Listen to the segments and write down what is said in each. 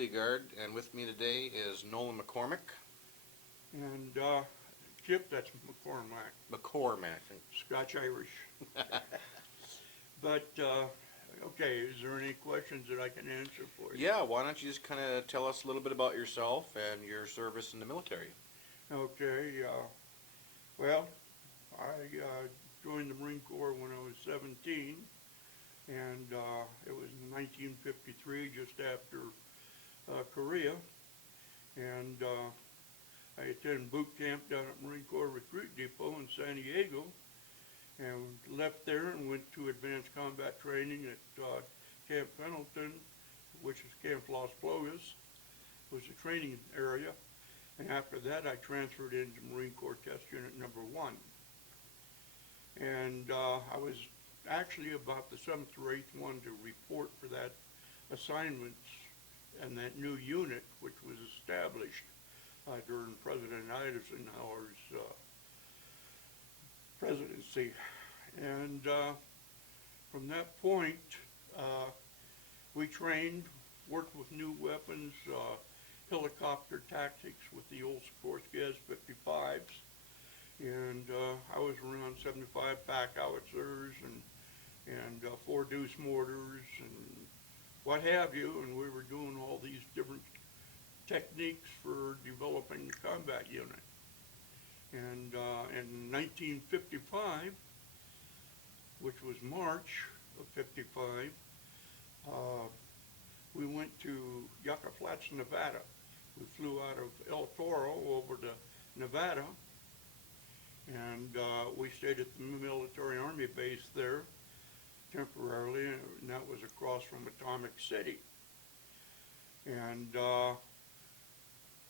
Fleet Guard, and with me today is Nolan McCormack. And Chip, that's McCormack, McCormack. Scotch Irish. But, okay, is there any questions that I can answer for you? Yeah, why don't you just kind of tell us a little bit about yourself and your service in the military? Okay, well, I joined the Marine Corps when I was 17, and it was in 1953, just after Korea, and I attended boot camp down at Marine Corps Recruit Depot in San Diego, and left there and went to advanced combat training at Camp Pendleton, which is Camp Las Plagas, was the training area. And after that, I transferred into Marine Corps Test Unit number 1. And I was actually about the 7th or 8th one to report for that assignment and that new unit, which was established during President Eisenhower's presidency. And from that point, we trained, worked with new weapons, helicopter tactics with the old Sikorsky S-55s, and I was around 75 pack howitzers and 4 deuce mortars and what have you, and we were doing all these different techniques for developing the combat unit. And in 1955, which was March of 55, we went to Yucca Flats, Nevada. We flew out of El Toro over to Nevada, and we stayed at the military army base there temporarily, and that was across from Atomic City. And a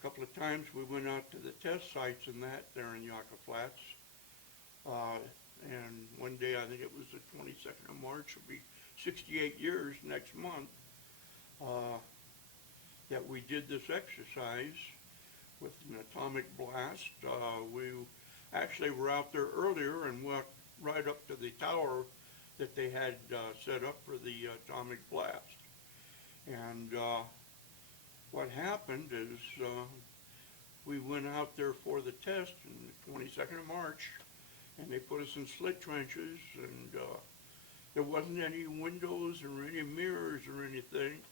couple of times we went out to the test sites and that there in Yucca Flats. And one day, I think it was the 22nd of March, it'll be 68 years next month, that we did this exercise with an atomic blast. We actually were out there earlier and went right up to the tower that they had set up for the atomic blast. And what happened is we went out there for the test on the 22nd of March, and they put us in slit trenches, and there wasn't any windows or any mirrors or anything.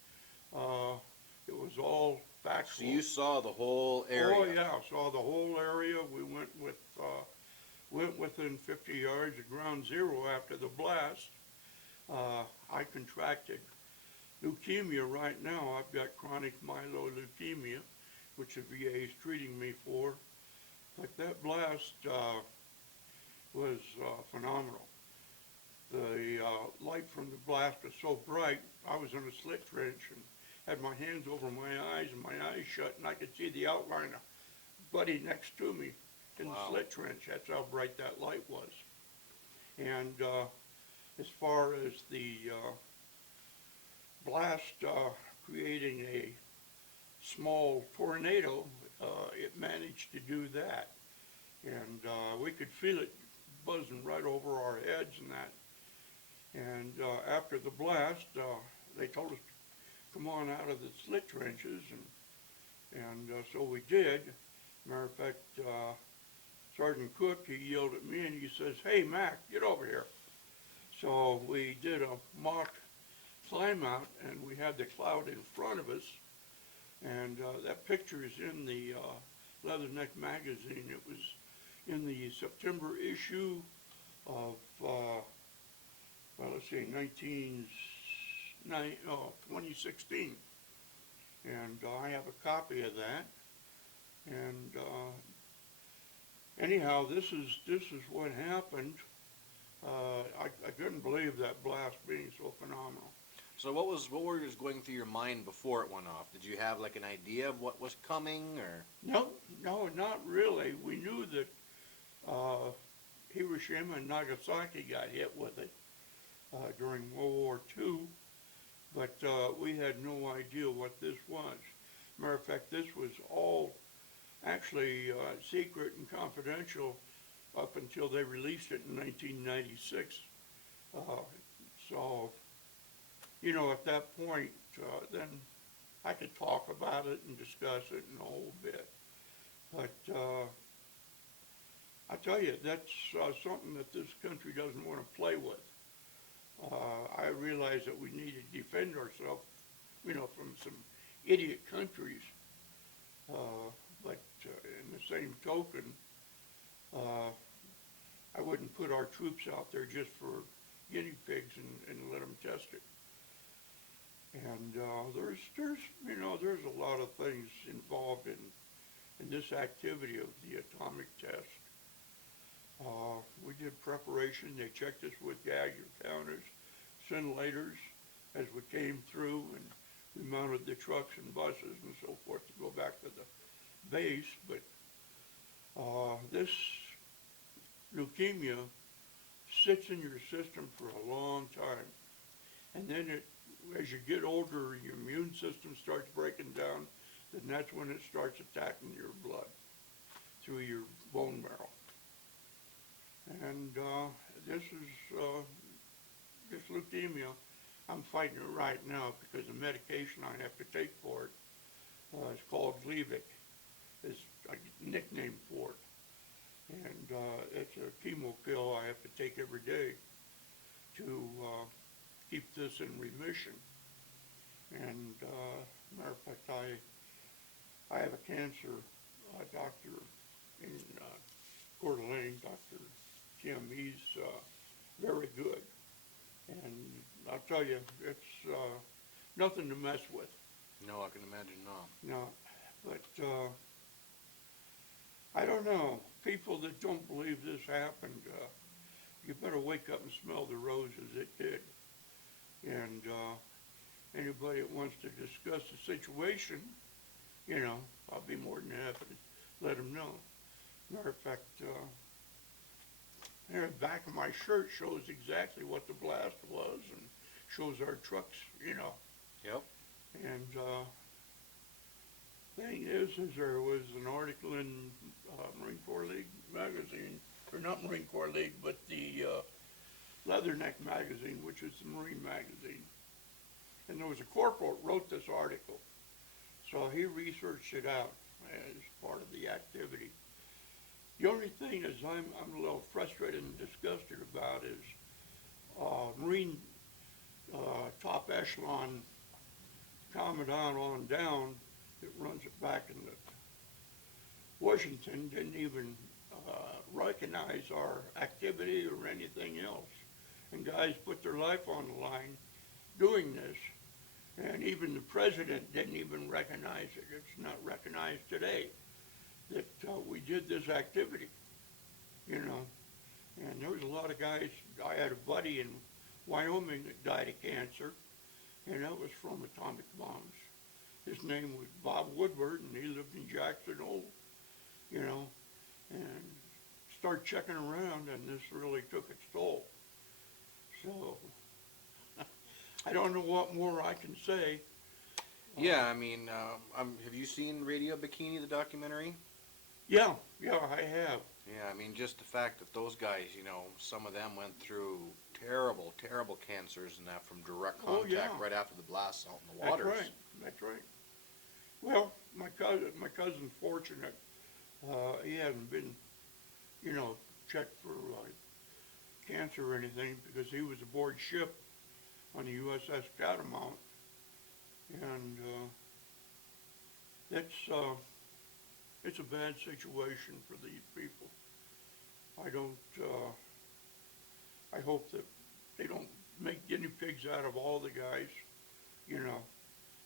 It was all factual. So you saw the whole area? Oh yeah, saw the whole area. We went within 50 yards of ground zero after the blast. I contracted leukemia right now. I've got chronic myeloleukemia, which the VA is treating me for. But that blast was phenomenal. The light from the blast was so bright, I was in a slit trench and had my hands over my eyes and my eyes shut, and I could see the outline of Buddy next to me in the slit trench. That's how bright that light was. And as far as the blast creating a small tornado, it managed to do that. And we could feel it buzzing right over our heads and that. And after the blast, they told us to come on out of the slit trenches, and so we did. Matter of fact, Sergeant Cook, he yelled at me and he says, "Hey Mac, get over here." So we did a mock climb out, and we had the cloud in front of us, and that picture is in the Leatherneck magazine. It was in the September issue of, well, let's see, 2016. And I have a copy of that. And anyhow, this is what happened. I couldn't believe that blast being so phenomenal. So what were just going through your mind before it went off? Did you have like an idea of what was coming, or? No, not really. We knew that Hiroshima and Nagasaki got hit with it during World War II, but we had no idea what this was. Matter of fact, this was all actually secret and confidential up until they released it in 1996. So, you know, at that point, then I could talk about it and discuss it in a whole bit. But I tell you, that's something that this country doesn't want to play with. I realize that we need to defend ourselves, from some idiot countries. But in the same token, I wouldn't put our troops out there just for guinea pigs and let them test it. And there's a lot of things involved in this activity of the atomic test. We did preparation. They checked us with Geiger counters, scintillators as we came through, and we mounted the trucks and buses and so forth to go back to the base. But this leukemia sits in your system for a long time. And then as you get older, your immune system starts breaking down, then that's when it starts attacking your blood through your bone marrow. And this leukemia, I'm fighting it right now because the medication I have to take for it is called Gleevec. It's a nickname for it. And it's a chemo pill I have to take every day to keep this in remission. And matter of fact, I have a cancer doctor in Coeur d'Alene, Dr. Kim. He's very good. And I'll tell you, it's nothing to mess with. No, I can imagine not. No, but I don't know. People that don't believe this happened, you better wake up and smell the roses. It did. And anybody that wants to discuss the situation, I'll be more than happy to let them know. Matter of fact, the back of my shirt shows exactly what the blast was and shows our trucks, Yep. And thing is there was an article in Marine Corps League magazine, or not Marine Corps League, but the Leatherneck magazine, which is the Marine magazine. And there was a corporal that wrote this article. So he researched it out as part of the activity. The only thing is I'm a little frustrated and disgusted about is Marine top echelon commandant on down that runs it back in Washington didn't even recognize our activity or anything else. And guys put their life on the line doing this. And even the president didn't even recognize it. It's not recognized today that we did this activity, And there was a lot of guys. I had a buddy in Wyoming that died of cancer, and that was from atomic bombs. His name was Bob Woodward, and he lived in Jackson Hole, and started checking around, and this really took its toll. So I don't know what more I can say. Yeah, I mean, have you seen Radio Bikini, the documentary? Yeah, I have. Yeah, I mean, just the fact that those guys, some of them went through terrible, terrible cancers and that from direct contact right after the blast out in the waters. That's right. Well, my cousin's fortunate. He hadn't been, checked for cancer or anything because he was aboard ship on the USS Catamount. And it's a bad situation for these people. I hope that they don't make guinea pigs out of all the guys,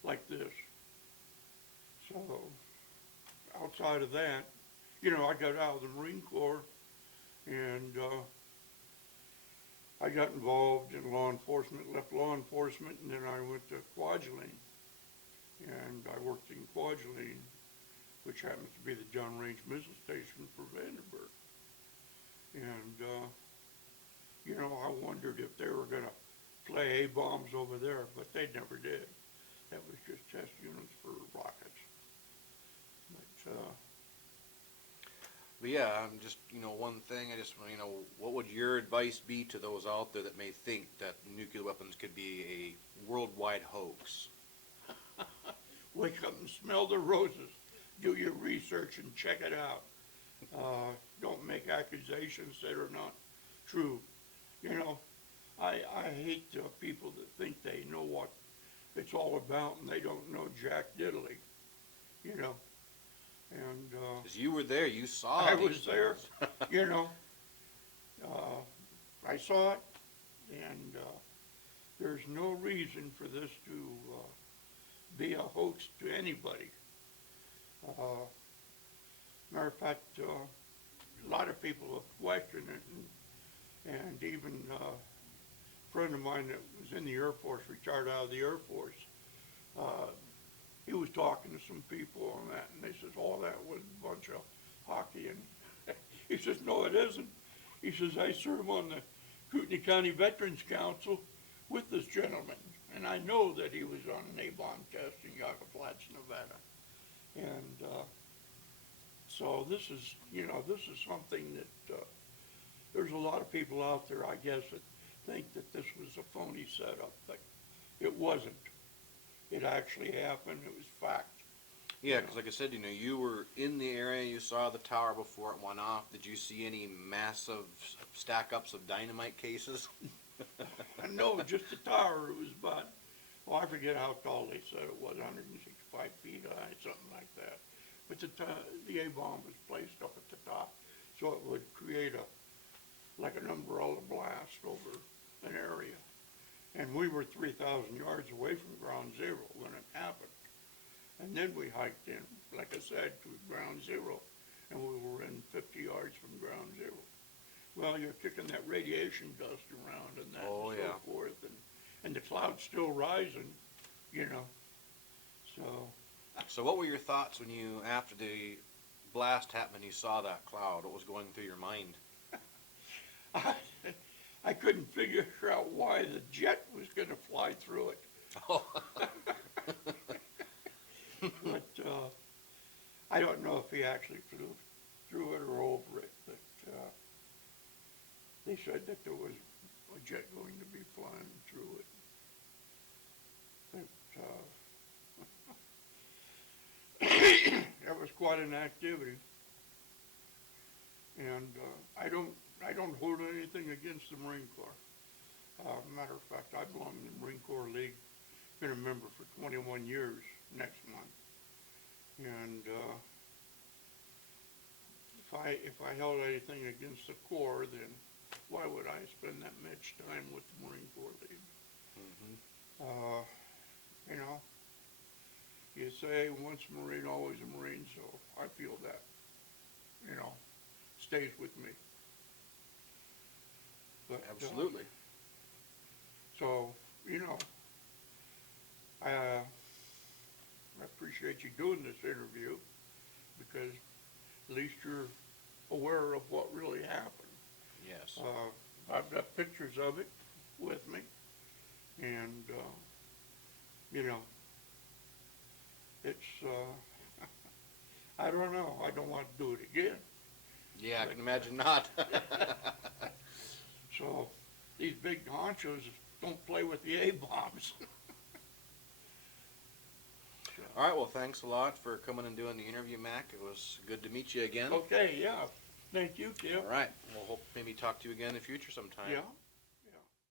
like this. So, outside of that, I got out of the Marine Corps, and I got involved in law enforcement, left law enforcement, and then I went to Kwajalein. And I worked in Kwajalein, which happens to be the downrange missile station for Vandenberg. And, I wondered if they were going to play A-bombs over there, but they never did. That was just test units for rockets. But yeah, I'm just, one thing, what would your advice be to those out there that may think that nuclear weapons could be a worldwide hoax? wake up and smell the roses. Do your research and check it out. Don't make accusations that are not true. You know, I hate people that think they know what it's all about and they don't know jack diddly, you know. And 'Cause you were there, you saw I these was there, things. you know. I saw it, and there's no reason for this to be a hoax to anybody. Matter of fact, a lot of people have questioned it, and even a friend of mine that was in the Air Force, retired out of the Air Force, he was talking to some people on that, and they says, "Oh, that was a bunch of hockey." And he says, "No, it isn't." He says, "I serve on the Kootenai County Veterans Council with this gentleman, and I know that he was on an A-bomb test in Yaga Flats, Nevada." And so this is, you know, this is something that there's a lot of people out there, I guess, that think that this was a phony setup, but it wasn't. It actually happened. It was fact. Yeah, because like I said, you know, you were in the area, you saw the tower before it went off. Did you see any massive stack-ups of dynamite cases? No, just the tower. It was about, well, I forget how tall they said it was, 165 feet high, something like that. But the A-bomb was placed up at the top, so it would create like an umbrella blast over an area. And we were 3,000 yards away from ground zero when it happened. And then we hiked in, like I said, to ground zero, and we were in 50 yards from ground zero. Well, you're kicking that radiation dust around and that and so forth, and the cloud's still rising, you know. So what were your thoughts when you, after the blast happened, you saw that cloud? What was going through your mind? I couldn't figure out why the jet was going to fly through it. Oh. But I don't know if he actually flew through it or over it, but they said that there was a jet going to be flying through it. But that was quite an activity. And I don't hold anything against the Marine Corps. Matter of fact, I belong in the Marine Corps League. Been a member for 21 years next month. And if I held anything against the Corps, then why would I spend that much time with the Marine Corps League? Mm-hmm. You know, you say once a Marine, always a Marine, so I feel that, you know, stays with me. But, Absolutely. So, you know, I appreciate you doing this interview because at least you're aware of what really happened. Yes. I've got pictures of it with me, and you know, it's I don't know. I don't want to do it again. Yeah, I can imagine not. So these big honchos don't play with the A-bombs. All right, well, thanks a lot for coming and doing the interview, Mac. It was good to meet you again. Okay, yeah. Thank you, Tim. All right, we'll hope maybe talk to you again in the future sometime. Yeah.